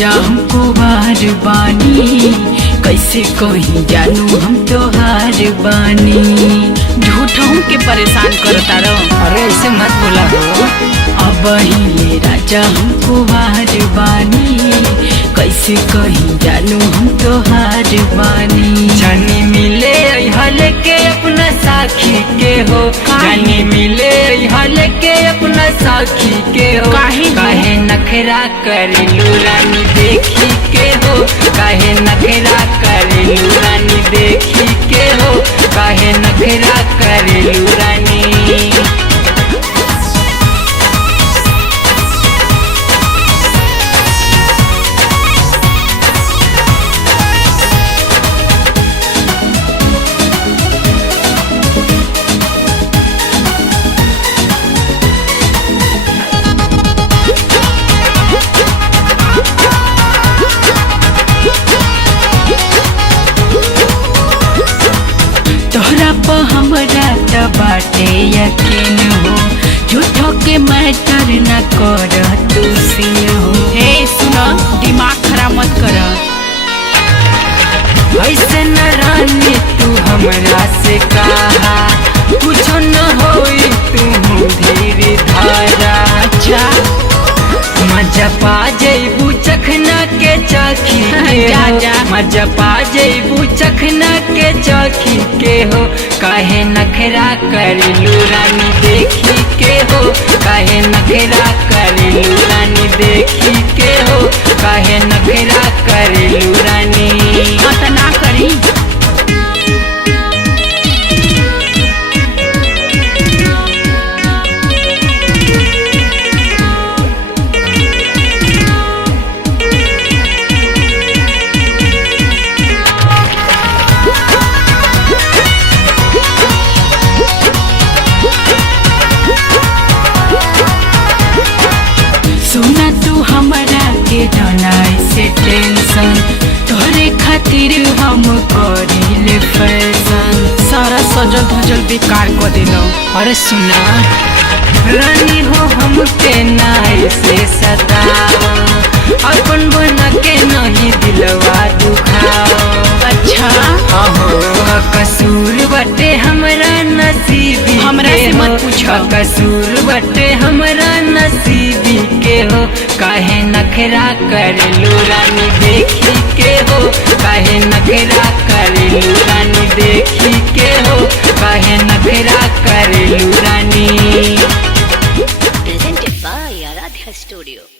राजा हमको बार बानी, कैसे कहीं जानू हम तोहार बानी। झूठों के परेशान करता रहो, अरे ऐसे मत बोला हो। अब ही राजा हमको बार बानी, कैसे कहीं जानू हम तोहार बानी। जानी मिले हल के अपना साखी के हो, जानी मिले हल के अपना साखी के हो। काहे नखरा करेलू रानी देखी के हो, काहे नखरा करेलू रानी देखी के हो, काहे नखरा करेलू रानी। तोहरा पर हमरा त बाटे यकीन हो, झूठो के मैटर न कर तू सीन हो। हे सुनो, दिमाग खराब मत कर। ऐसे न रानी तू हमरा से कहा, कुछ न होई तू धीरे धारा। अच्छा मजा पा जैबू चखना के चाखी के जा हो, जा। मजा पा जैबू चखना के चाखी के हो। काहे नखरा करेलू रानी देखी के हो, काहे नखरा करेलू रानी देखी के हो, काहे नखरा करेलू रानी। मत ना करी। सुना तू हमरा के जाना से टेंशन, तोहरे खातिर हम करिले फैशन। सारा सजल धजल बेकार कर दिलो। अरे सुना रानी हो हमके नाई से सताओ, अपन बना के नहीं दिलवा दुखाओ। अच्छा कसूर बटे हमरा नसीबी हमरा के से हो, मत पूछो। कसूर बटे हमरा नसीबी के हो। काहे नखरा करेलू रानी देखी के हो, काहे नखरा करेलू रानी देखी के हो, काहे नखरा करेलू रानी। Presented by Aradhya Studio.